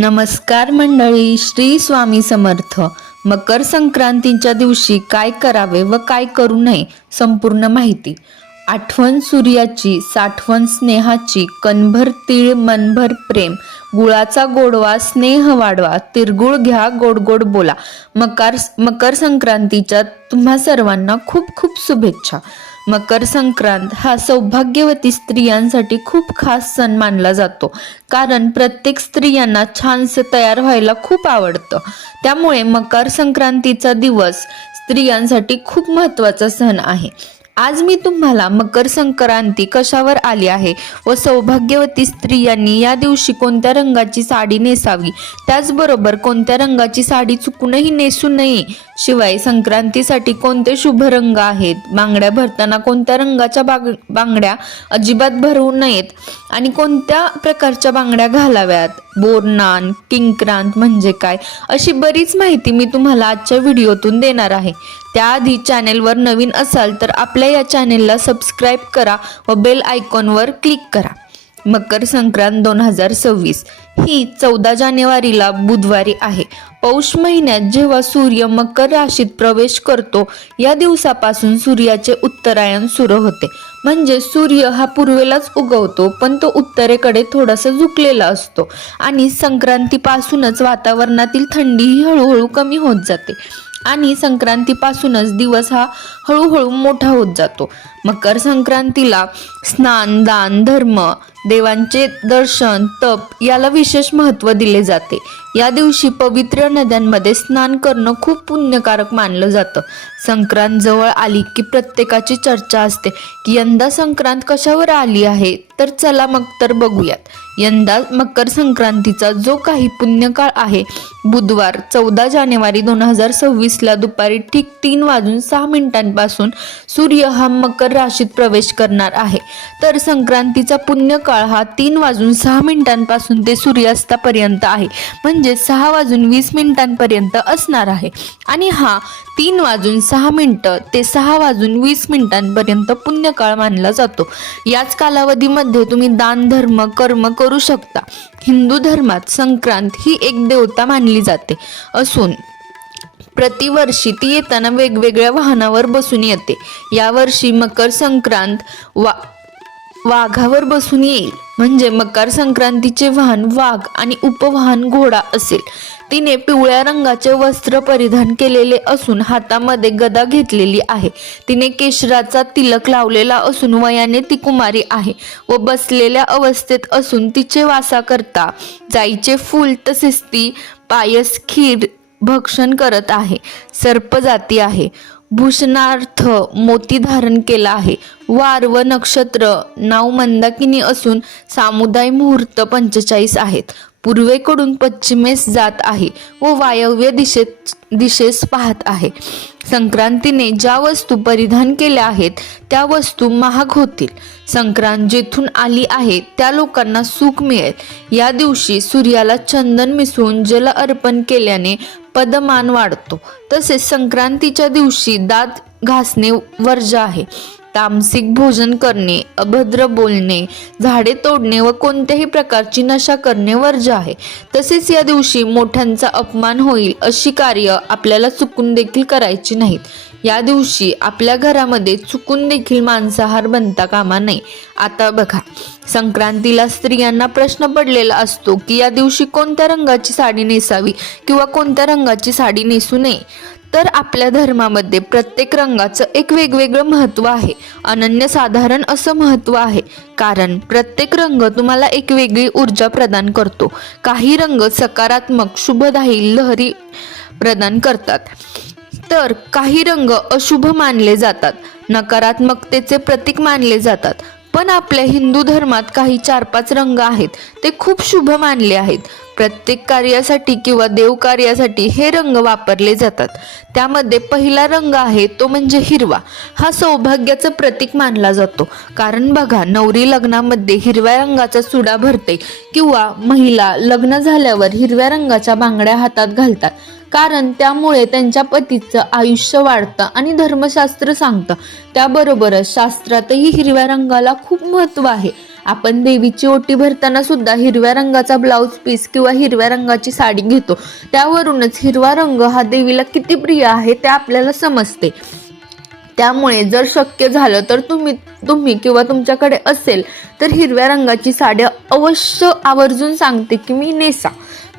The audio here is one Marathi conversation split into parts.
नमस्कार मंडळी, श्री स्वामी समर्थ. मकर संक्रांतीच्या दिवशी काय करावे व काय करू नये संपूर्ण माहिती. आठवण सूर्याची, साठवण स्नेहाची, कणभर तीळ मनभर प्रेम, गुळाचा गोडवा स्नेह वाढवा, तिरगुळ घ्या गोड गोड बोला. मकर संक्रांतीच्या तुम्हा सर्वांना खूप खूप शुभेच्छा. मकर संक्रांत हा सौभाग्यवती स्त्रियांसाठी खूप खास सण मानला जातो, कारण प्रत्येक स्त्रियांना छानसे तयार व्हायला खूप आवडतं. त्यामुळे मकर संक्रांतीचा दिवस स्त्रियांसाठी खूप महत्त्वाचा सण आहे. आज मी तुम्हाला मकर संक्रांती कशावर आली आहे व सौभाग्यवती स्त्रियांनी या दिवशी कोणत्या रंगाची साडी नेसावी, त्याचबरोबर कोणत्या रंगाची साडी चुकूनही नेसू नये, शिवाय संक्रांतीसाठी कोणते शुभ रंग आहेत, बांगड्या भरताना कोणत्या रंगाच्या बांगड्या अजिबात भरवू नयेत आणि कोणत्या प्रकारच्या बांगड्या घालाव्यात, बोरनान, किंक्रांत म्हणजे काय, अशी बरीच माहिती मी तुम्हाला आजच्या व्हिडिओतून देणार आहे. त्याआधी चॅनेलवर नवीन असाल तर आपल्या या चॅनेलला सबस्क्राईब करा व बेल आयकॉनवर क्लिक करा. मकर संक्रांत 2026 ही 14 जानेवारीला बुधवारी आहे. पौष महिन्यात जेव्हा सूर्य मकर राशीत प्रवेश करतो, या दिवसापासून सूर्याचे उत्तरायण सुरू होते. म्हणजे सूर्य हा पूर्वेलाच उगवतो, पण तो उत्तरेकडे थोडासा झुकलेला असतो आणि संक्रांतीपासूनच वातावरणातील थंडीही हळूहळू कमी होत जाते आणि संक्रांतीपासूनच दिवस हा हळूहळू मोठा होत जातो. मकर संक्रांतीला स्नान, दान, धर्म, देवांचे दर्शन, तप याला विशेष महत्त्व दिले जाते. या दिवशी पवित्र नद्यांमध्ये स्नान करणं खूप पुण्यकारक मानलं जातं. संक्रांत जवळ आली की प्रत्येकाची चर्चा असते की यंदा संक्रांत कशावर आली आहे, तर चला मग तर बघूयात. यंदा मकर संक्रांतीचा जो काही पुण्यकाळ आहे, बुधवार 14 जानेवारी 2026 ला दुपारी ठीक 3:06 सूर्य हा मकर राशीत प्रवेश करणार आहे. तर संक्रांतीचा पुण्यकाळ हा 3:06 ते सूर्यास्तापर्यंत आहे, म्हणजे 6:20 असणार आहे. आणि हा 3:06 ते 6:20 पुण्यकाळ मानला जातो. याच कालावधीमध्ये तुम्ही दान, धर्म, कर्म करू शकता. हिंदू धर्मात संक्रांत ही एक देवता मानली जाते असून प्रतिवर्षी ती येताना वेगवेगळ्या वाहनावर बसून येते. यावर्षी मकर संक्रांत वाघावर बसून येईल, म्हणजे मकर संक्रांतीचे वाहन वाघ आणि उपवाहन घोडा असेल. तिने पिवळ्या रंगाचे वस्त्र परिधान केलेले असून हातामध्ये गदा घेतलेली आहे. तिने केशराचा तिलक लावलेला असून वयाने ती कुमारी आहे व बसलेल्या अवस्थेत असून तिचे वासा करता जाईचे फूल तसेच ती पायस खीर भक्षण करत आहे. सर्पजाती आहे. भूषणार्थ मोती धारण केला आहे. वार व नक्षत्र नाव मंदाकिनी असून सामुदाय मुहूर्त 45 आहेत. पूर्वेकडून पश्चिमेस जात आहे व वायव्य दिशेस पाहत आहे. संक्रांतीने ज्या वस्तू परिधान केल्या आहेत त्या वस्तू महाग होतील. संक्रांत जेथून आली आहे त्या लोकांना सुख मिळेल. या दिवशी सूर्याला चंदन मिसळून जल अर्पण केल्याने पदमान वाढतो. तसेच संक्रांतीच्या दिवशी दात घासणे वर्ज्य आहे. तामसिक भोजन करणे, अभद्र बोलणे, झाडे तोडणे व कोणत्याही प्रकारची नशा करणे वर्ज्य आहे. तसेच या दिवशी मोठ्यांचा अपमान होईल अशी कार्य आपल्याला चुकून देखील करायची नाहीत. या दिवशी आपल्या घरामध्ये चुकून देखील मांसाहार बनता कामा नये. आता बघा, संक्रांतीला स्त्रियांना प्रश्न पडलेला असतो की या दिवशी कोणत्या रंगाची साडी नेसावी किंवा कोणत्या रंगाची साडी नेसू नये. तर आपल्या धर्मामध्ये प्रत्येक रंगाचं एक वेगवेगळं महत्त्व आहे. अनन्यसाधारण असं महत्त्व आहे, कारण प्रत्येक रंग तुम्हाला एक वेगळी ऊर्जा प्रदान करतो. काही रंग सकारात्मक, शुभदायी लहरी प्रदान करतात, तर काही रंग अशुभ मानले जातात, नकारात्मकतेचे प्रतीक मानले जातात. पण आपल्या हिंदू धर्मात काही 4-5 रंग आहेत, ते खूप शुभ मानले आहेत. प्रत्येक कार्यासाठी किंवा देव कार्यासाठी हे रंग वापरले जातात. त्यामध्ये पहिला रंग आहे तो म्हणजे हिरवा. हा सौभाग्याचं प्रतीक मानला जातो, कारण बघा, नवरी लग्नामध्ये हिरव्या रंगाचा चुडा भरते किंवा महिला लग्न झाल्यावर हिरव्या रंगाच्या बांगड्या हातात घालतात, कारण त्यामुळे त्यांच्या पतीचं आयुष्य वाढतं आणि धर्मशास्त्र सांगतं. त्याबरोबरच शास्त्रातही हिरव्या रंगाला खूप महत्त्व आहे. आपण देवीची ओटी भरताना सुद्धा हिरव्या रंगाचा ब्लाउज पीस किंवा हिरव्या रंगाची साडी घेतो. त्यावरूनच हिरवा रंग हा देवीला किती प्रिय आहे ते आपल्याला समजते. त्यामुळे जर शक्य झालं तर तुम्ही किंवा तुमच्याकडे असेल तर हिरव्या रंगाची साडी अवश्य आवर्जून सांगते की मी नेसा.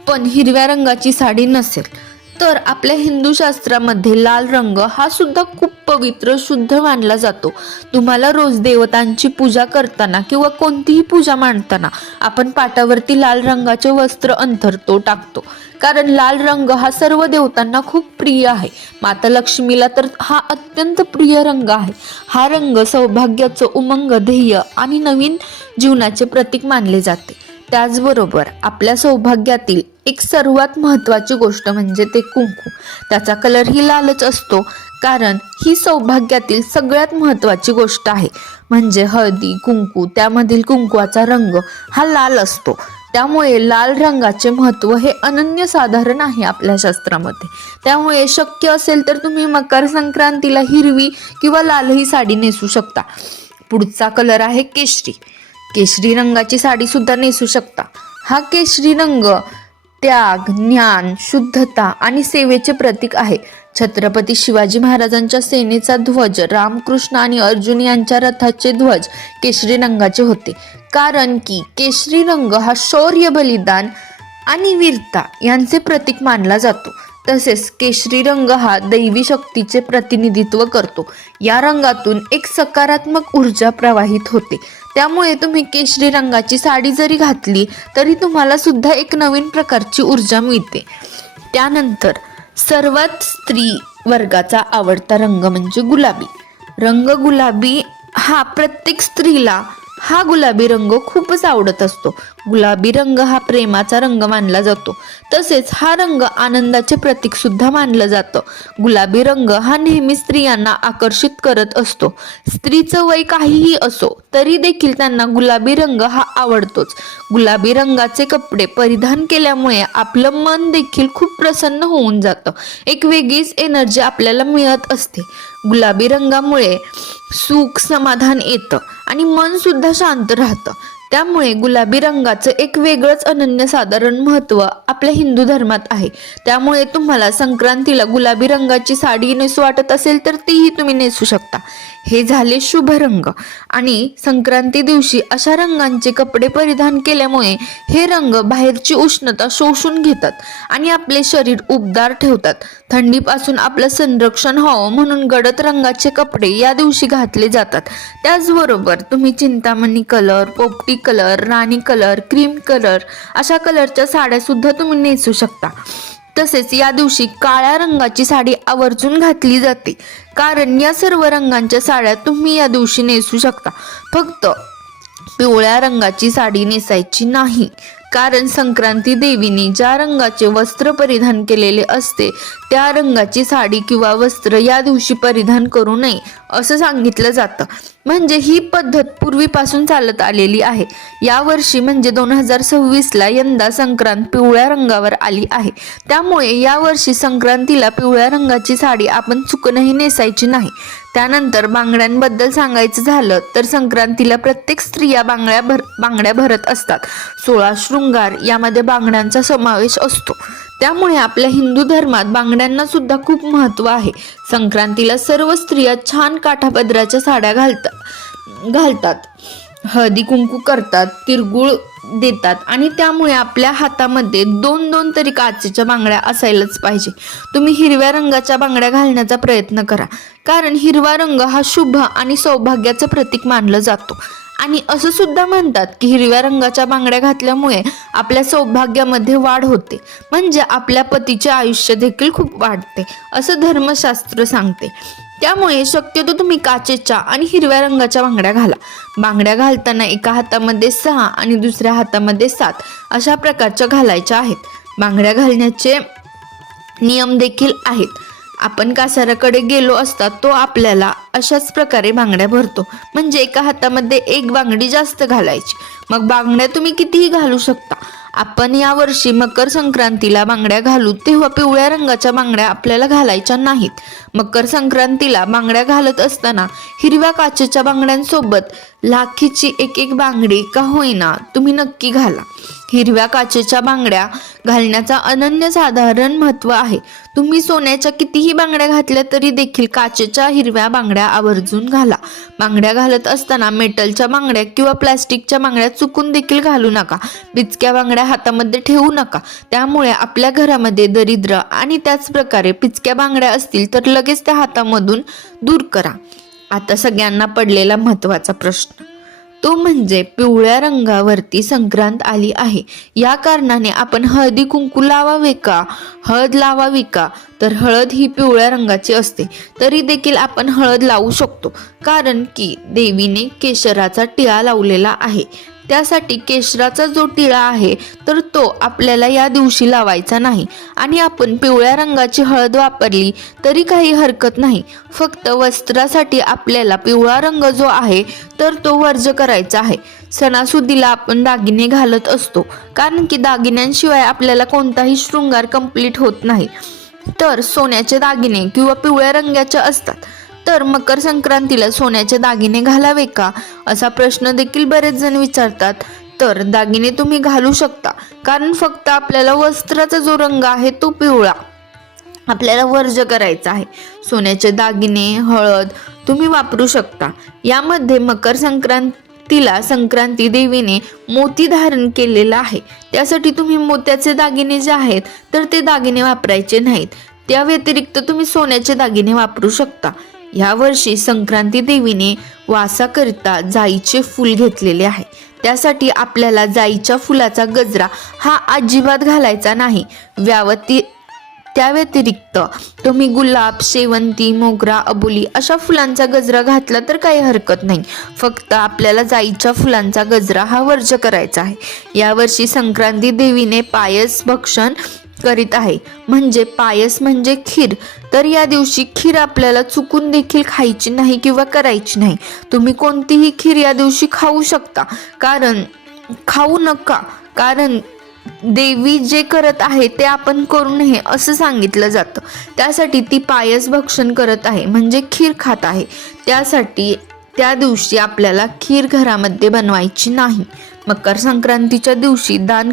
पण हिरव्या रंगाची साडी नसेल तर आपल्या हिंदू शास्त्रामध्ये लाल रंग हा सुद्धा खूप पवित्र शुद्ध मानला जातो. तुम्हाला रोज देवतांची पूजा करताना किंवा कोणतीही पूजा मांडताना आपण पाटावरती लाल रंगाचे वस्त्र अंथरतो टाकतो, कारण लाल रंग हा सर्व देवतांना खूप प्रिय आहे. माता लक्ष्मीला तर हा अत्यंत प्रिय रंग आहे. हा रंग सौभाग्याचं उमंग, ध्येय आणि नवीन जीवनाचे प्रतीक मानले जाते. त्याचबरोबर आपल्या सौभाग्यातील एक सर्वात महत्त्वाची गोष्ट म्हणजे ते कुंकू. त्याचा कलरही लालच असतो, कारण ही सौभाग्यातील सगळ्यात महत्त्वाची गोष्ट आहे. म्हणजे हळदी कुंकू, त्यामधील कुंकवाचा रंग हा लाल असतो. त्यामुळे लाल रंगाचे महत्त्व हे अनन्यसाधारण आहे आपल्या शास्त्रामध्ये. त्यामुळे शक्य असेल तर तुम्ही मकर संक्रांतीला हिरवी किंवा लालही साडी नेसू शकता. पुढचा कलर आहे केशरी. केशरी रंगाची साडी सुद्धा नेसू शकता. हा केशरी रंग त्याग, ज्ञान, शुद्धता आणि सेवेचे प्रतीक आहे. छत्रपती शिवाजी महाराजांच्या सेनेचा ध्वज, रामकृष्ण आणि अर्जुन यांच्या रथाचे ध्वज केशरी रंगाचे होते. कारण की केशरी रंग हा शौर्य, बलिदान आणि वीरता यांचे प्रतीक मानला जातो. तसेच केशरी रंग हा दैवी शक्तीचे प्रतिनिधित्व करतो. या रंगातून एक सकारात्मक ऊर्जा प्रवाहित होते. त्यामुळे तुम्ही केशरी रंगाची साडी जरी घातली तरी तुम्हाला सुद्धा एक नवीन प्रकारची ऊर्जा मिळते. त्यानंतर सर्वात स्त्री वर्गाचा आवडता रंग म्हणजे गुलाबी रंग. गुलाबी हा प्रत्येक स्त्रीला हा गुलाबी रंग खूपच आवडत असतो. गुलाबी रंग हा प्रेमाचा रंग मानला जातो. तसेच हा रंग आनंदाचे प्रतीक सुद्धा मानलं जातं. गुलाबी रंग हा नेहमी स्त्रियांना आकर्षित करत असतो. स्त्रीचं वय काहीही असो तरी देखील त्यांना गुलाबी रंग हा आवडतोच. गुलाबी रंगाचे कपडे परिधान केल्यामुळे आपलं मन देखील खूप प्रसन्न होऊन जातं. एक वेगळीच एनर्जी आपल्याला मिळत असते. गुलाबी रंगामुळे सुख, समाधान येतं आणि मन सुद्धा शांत राहतं. त्यामुळे गुलाबी रंगाचं एक वेगळंच अनन्यसाधारण महत्त्व आपल्या हिंदू धर्मात आहे. त्यामुळे तुम्हाला संक्रांतीला गुलाबी रंगाची साडी नेसू वाटत असेल तर तीही तुम्ही नेसू शकता. हे झाले शुभ रंग. आणि संक्रांती दिवशी अशा रंगांचे कपडे परिधान केल्यामुळे हे रंग बाहेरची उष्णता शोषून घेतात आणि आपले शरीर उबदार ठेवतात. थंडीपासून आपलं संरक्षण व्हावं म्हणून गडद रंगाचे कपडे या दिवशी घातले जातात. त्याचबरोबर तुम्ही चिंतामणी कलर, पोपटी कलर, राणी कलर, क्रीम कलर अशा कलरच्या साड्या सुद्धा तुम्ही नेसू शकता. तसेच या दिवशी काळ्या रंगाची साडी आवर्जून घातली जाते, कारण या सर्व रंगांच्या साड्या तुम्ही या दिवशी नेसू शकता. फक्त पिवळ्या रंगाची साडी नेसायची नाही, कारण संक्रांती देवीने ज्या रंगाचे वस्त्र परिधान केलेले असते त्या रंगाची साडी किंवा वस्त्र या दिवशी परिधान करू नये असं सांगितलं जातं. म्हणजे ही पद्धत पूर्वीपासून चालत आलेली आहे. यावर्षी म्हणजे 2026ला यंदा संक्रांत पिवळ्या रंगावर आली आहे. त्यामुळे यावर्षी संक्रांतीला पिवळ्या रंगाची साडी आपण चुकूनही नेसायची नाही. त्यानंतर बांगड्यांबद्दल सांगायचं झालं तर संक्रांतीला प्रत्येक स्त्रिया बांगड्या भरत असतात. 16 शृंगार यामध्ये बांगड्यांचा समावेश असतो. त्यामुळे आपल्या हिंदू धर्मात बांगड्यांना सुद्धा खूप महत्त्व आहे. संक्रांतीला सर्व स्त्रिया छान काठापदराच्या साड्या घालतात, हळदी कुंकू करतात, तिळगुळ देतात आणि त्यामुळे आपल्या हातामध्ये दोन तरी काचेच्या बांगड्या असायलाच पाहिजे. तुम्ही हिरव्या रंगाच्या बांगड्या घालण्याचा प्रयत्न करा, कारण हिरवा रंग हा शुभ आणि सौभाग्याचं प्रतीक मानलं जातो. आणि असं सुद्धा म्हणतात की हिरव्या रंगाच्या बांगड्या घातल्यामुळे आपल्या सौभाग्यामध्ये वाढ होते, म्हणजे आपल्या पतीचे आयुष्य देखील खूप वाढते असं धर्मशास्त्र सांगते. त्यामुळे शक्यतो तुम्ही काचेच्या आणि हिरव्या रंगाच्या बांगड्या घाला. बांगड्या घालताना एका हातामध्ये 6 आणि दुसऱ्या हातामध्ये 7 अशा प्रकारच्या घालायच्या आहेत. बांगड्या घालण्याचे नियम देखील आहेत. आपण कासाराकडे गेलो असता तो आपल्याला अशाच प्रकारे बांगड्या भरतो, म्हणजे एका हातामध्ये एक बांगडी जास्त घालायची. मग बांगड्या तुम्ही कितीही घालू शकता. आपण यावर्षी मकर संक्रांतीला बांगड्या घालू तेव्हा पिवळ्या रंगाच्या बांगड्या आपल्याला घालायच्या नाहीत. मकर संक्रांतीला बांगड्या घालत असताना हिरव्या काचेच्या बांगड्यांसोबत लाखीची एक एक बांगडी का होईना तुम्ही नक्की घाला. हिरव्या काचेच्या बांगड्या घालण्याचा अनन्यसाधारण महत्त्व आहे. तुम्ही सोन्याच्या कितीही बांगड्या घातल्या तरी देखील काचेच्या हिरव्या बांगड्या आवर्जून घाला. बांगड्या घालत असताना मेटलच्या बांगड्या किंवा प्लास्टिकच्या बांगड्या चुकून देखील घालू नका. पिचक्या बांगड्या हातामध्ये ठेवू नका. त्यामुळे आपल्या घरामध्ये दरिद्र आणि त्याच प्रकारे पिचक्या बांगड्या असतील तर लगेच त्या हातामधून दूर करा. आता सगळ्यांना पडलेला महत्त्वाचा प्रश्न, तो म्हणजे पिवळ्या रंगावरती संक्रांत आली आहे, या कारणाने आपण हळदी कुंकू लावावे का, हळद लावावी का? तर हळद ही पिवळ्या रंगाची असते, तरी देखील आपण हळद लावू शकतो, कारण की देवीने केशराचा टिळा लावलेला आहे. त्यासाठी केशराचा जो टिळा आहे तर तो आपल्याला या दिवशी लावायचा नाही. आणि आपण पिवळ्या रंगाची हळद वापरली तरी काही हरकत नाही. फक्त वस्त्रासाठी आपल्याला पिवळा रंग जो आहे तर तो वर्ज्य करायचा आहे. सणासुदीला आपण दागिने घालत असतो, कारण की दागिन्यांशिवाय आपल्याला कोणताही शृंगार कंप्लीट होत नाही. तर सोन्याचे दागिने किंवा पिवळ्या रंगाचे असतात. तर मकर संक्रांतीला सोन्याचे दागिने घालावे का असा प्रश्न देखील बरेच जण विचारतात. तर दागिने तुम्ही घालू शकता, कारण फक्त आपल्याला वस्त्राचा जो रंग आहे तो पिवळा आपल्याला वर्ज्य करायचा आहे. सोन्याचे दागिने, हळद तुम्ही वापरू शकता. यामध्ये मकर संक्रांतीला संक्रांती देवीने मोती धारण केलेला आहे, त्यासाठी तुम्ही मोत्याचे दागिने जे आहेत तर ते दागिने वापरायचे नाहीत. त्या व्यतिरिक्त तुम्ही सोन्याचे दागिने वापरू शकता. यावर्षी संक्रांती देवीने वासाकरिता जाईचे फूल घेतलेले आहे. त्यासाठी आपल्याला जाईच्या फुलाचा गजरा हा अजिबात घालायचा नाही. त्या व्यतिरिक्त तुम्ही गुलाब, शेवंती, मोगरा, अबोली अशा फुलांचा गजरा घातला तर काही हरकत नाही. फक्त आपल्याला जाईच्या फुलांचा गजरा हा वर्ज्य करायचा आहे. यावर्षी संक्रांती देवीने पायस भक्षण करीत आहे. म्हणजे पायस म्हणजे खीर. तर या दिवशी खीर आपल्याला चुकून देखील खायची नाही किंवा करायची नाही. तुम्ही कोणतीही खीर या दिवशी खाऊ शकता, खाऊ नका, कारण देवी जे करत आहे ते आपण करू नये असं सांगितलं जातं. त्यासाठी ती पायस भक्षण करत आहे, म्हणजे खीर खात आहे. त्यासाठी त्या दिवशी आपल्याला खीर घरामध्ये बनवायची नाही. मकर संक्रांतीच्या दिवशी दान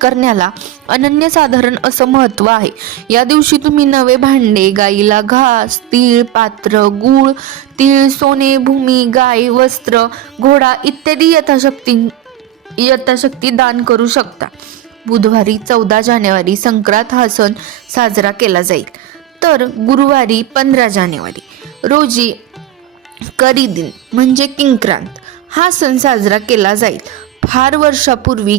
करण्याला अनन्यसाधारण असं महत्त्व आहे. या दिवशी तुम्ही नवे भांडे, गाईला घास, तीळ, पात्र, गूळ, तीळ, सोने, भूमी, गाय, वस्त्र, घोडा इत्यादी यथाशक्ती दान करू शकता. बुधवारी 14 जानेवारी संक्रांत हा सण साजरा केला जाईल. तर गुरुवारी 15 जानेवारी रोजी करी दिन म्हणजे किंक्रांत हा सण साजरा केला जाईल. फार वर्षापूर्वी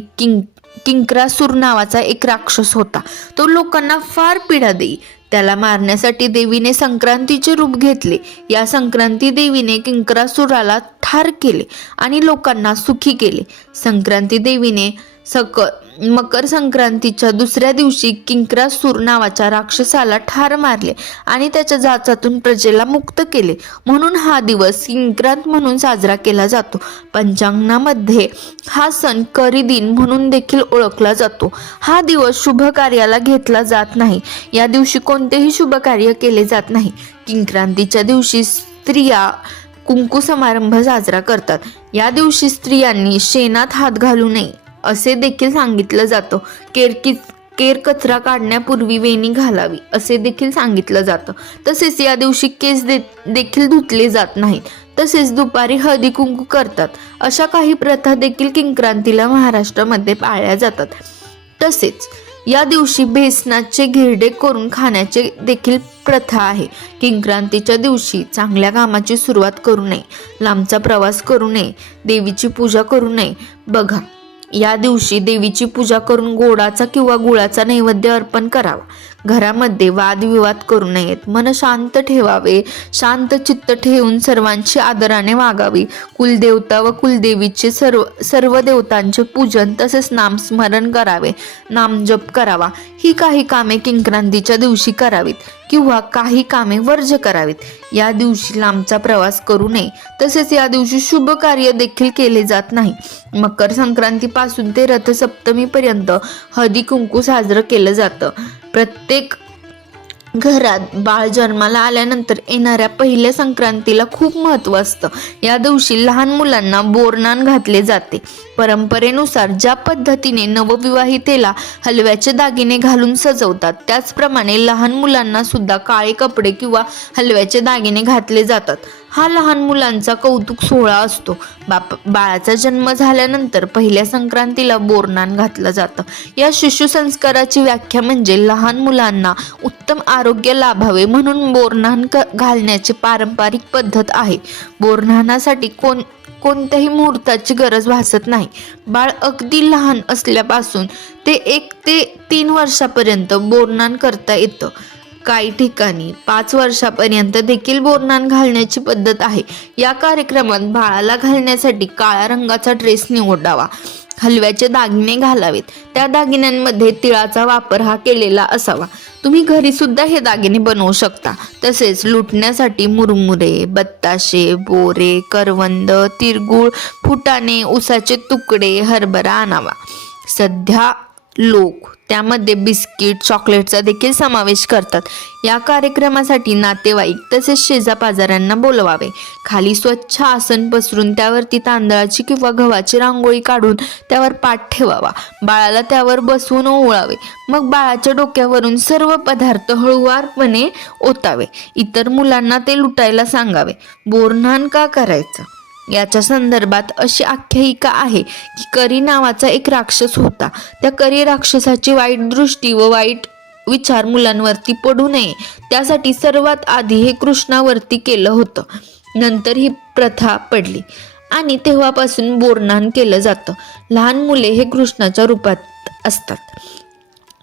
किंक्रासूर नावाचा एक राक्षस होता. तो लोकांना फार पीडा देई. त्याला मारण्यासाठी देवीने संक्रांतीचे रूप घेतले. या संक्रांती देवीने किंक्रासुराला ठार केले आणि लोकांना सुखी केले. संक्रांती देवीने मकर संक्रांतीच्या दुसऱ्या दिवशी किंक्रासूर नावाच्या राक्षसाला ठार मारले आणि त्याच्या जाचातून प्रजेला मुक्त केले. म्हणून हा दिवस किंक्रांत म्हणून साजरा केला जातो. पंचांगामध्ये हा सण करी दिन म्हणून देखील ओळखला जातो. हा दिवस शुभ कार्याला घेतला जात नाही. या दिवशी कोणतेही शुभ कार्य केले जात नाही. किंक्रांतीच्या दिवशी स्त्रिया कुंकू समारंभ साजरा करतात. या दिवशी स्त्रियांनी शेणात हात घालू नये असे देखील सांगितलं जातं. केर कचरा काढण्यापूर्वी वेणी घालावी असे देखील सांगितलं जातं. तसेच या दिवशी केस देखील धुतले जात नाहीत. तसेच दुपारी हळदी कुंकू करतात. अशा काही प्रथा देखील किंक्रांतीला महाराष्ट्रामध्ये पाळल्या जातात. तसेच या दिवशी बेसनाचे गिरडे करून खाण्याचे देखील प्रथा आहे. किंक्रांतीच्या दिवशी चांगल्या कामाची सुरुवात करू नये, लांबचा प्रवास करू नये, देवीची पूजा करू नये. बघा, या दिवशी देवीची पूजा करून गोडाचा किंवा गुळाचा नैवेद्य अर्पण करावा. घरामध्ये वादविवाद करू नयेत. मन शांत ठेवावे. शांत चित्त ठेवून सर्वांची आदराने वागावी. कुलदेवता व कुलदेवीचे सर्व देवतांचे पूजन तसेच नामस्मरण करावे, नामजप करावा. ही काही कामे किंक्रांतीच्या दिवशी करावीत किंवा काही कामे वर्ज्य करावीत. या दिवशी लांबचा प्रवास करू नये. तसेच या दिवशी शुभ कार्य देखील केले जात नाही. मकर संक्रांतीपासून ते रथसप्तमीपर्यंत हळदी कुंकू साजरं केलं जातं. प्रत्येक घरात बाळ जन्माला आल्यानंतर येणाऱ्या पहिल्या संक्रांतीला खूप महत्त्व असतं. या दिवशी लहान मुलांना बोरनान घातले जाते. परंपरेनुसार ज्या पद्धतीने नवविवाहितेला हलव्याचे दागिने घालून सजवतात, त्याचप्रमाणे लहान मुलांना सुद्धा काळे कपडे किंवा हलव्याचे दागिने घातले जातात. हा लहान मुलांचा कौतुक सोहळा असतो. बाळाचा जन्म झाल्यानंतर पहिल्या संक्रांतीला बोरनान घातलं जातं. या शिशुसंस्काराची व्याख्या म्हणजे लहान मुलांना उत्तम आरोग्य लाभावे म्हणून बोरनान घालण्याची पारंपरिक पद्धत आहे. बोरनानासाठी कोणत्याही मुहूर्ताची गरज भासत नाही. बाळ अगदी लहान असल्यापासून ते 1 ते 3 वर्षापर्यंत बोरनान करता येतं. काही ठिकाणी 5 वर्षापर्यंत देखील बोरनान घालण्याची पद्धत आहे. या कार्यक्रमात बाळाला घालण्यासाठी काळ्या रंगाचा ड्रेस निवडावा. हलव्याचे दागिने घालावेत. त्या दागिन्यांमध्ये तिळाचा वापर हा केलेला असावा. तुम्ही घरी सुद्धा हे दागिने बनवू शकता. तसेच लुटण्यासाठी मुरमुरे, बत्ताशे, बोरे, करवंद, तिरगुळ, फुटाणे, उसाचे तुकडे, हरभरा आणावा. सध्या लोक त्यामध्ये बिस्किट, चॉकलेटचा देखील समावेश करतात. या कार्यक्रमासाठी नातेवाईक तसेच शेजापाजाऱ्यांना बोलवावे. खाली स्वच्छ आसन पसरून त्यावरती तांदळाची किंवा गव्हाची रांगोळी काढून त्यावर पाट ठेवावा. बाळाला त्यावर बसवून ओवाळावे. मग बाळाच्या डोक्यावरून सर्व पदार्थ हळूवारपणे ओतावे. इतर मुलांना ते लुटायला सांगावे. बोरनान का करायचं याच्या संदर्भात अशी आख्यायिका आहे की करी नावाचा एक राक्षस होता. त्या करी राक्षसाची वाईट दृष्टी व वाईट विचार मुलांवरती पडू नये त्यासाठी सर्वात आधी हे कृष्णावरती केलं होतं. नंतर ही प्रथा पडली आणि तेव्हापासून बोरनान केलं जातं. लहान मुले हे कृष्णाच्या रूपात असतात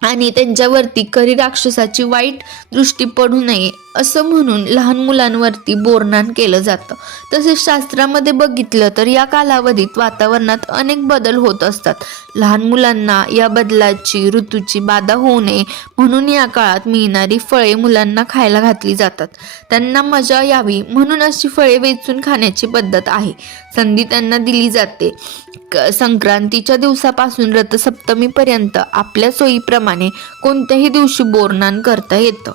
आणि त्यांच्यावरती करी राक्षसाची वाईट दृष्टी पडू नये असं म्हणून लहान मुलांवरती बोरनान केलं जातं. तसेच शास्त्रामध्ये बघितलं तर या कालावधीत वातावरणात अनेक बदल होत असतात. लहान मुलांना या बदलाची ऋतूची बाधा होऊ नये म्हणून या काळात मिळणारी फळे मुलांना खायला घातली जातात. त्यांना मजा यावी म्हणून अशी फळे वेचून खाण्याची पद्धत आहे. संधी त्यांना दिली जाते. संक्रांतीच्या दिवसापासून रथसप्तमीपर्यंत आपल्या सोयीप्रमाणे कोणत्याही दिवशी बोरनान करता येतं.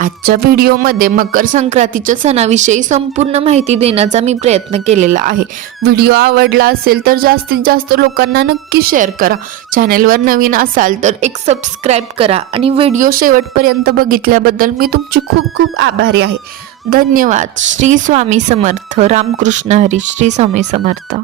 आजच्या व्हिडिओमध्ये मकर संक्रांतीच्या सणाविषयी संपूर्ण माहिती देण्याचा मी प्रयत्न केलेला आहे. व्हिडिओ आवडला असेल तर जास्तीत जास्त लोकांना नक्की शेअर करा. चॅनेलवर नवीन असाल तर एक सबस्क्राईब करा आणि व्हिडिओ शेवटपर्यंत बघितल्याबद्दल मी तुमची खूप खूप आभारी आहे. धन्यवाद. श्री स्वामी समर्थ. रामकृष्ण हरी. श्री स्वामी समर्थ.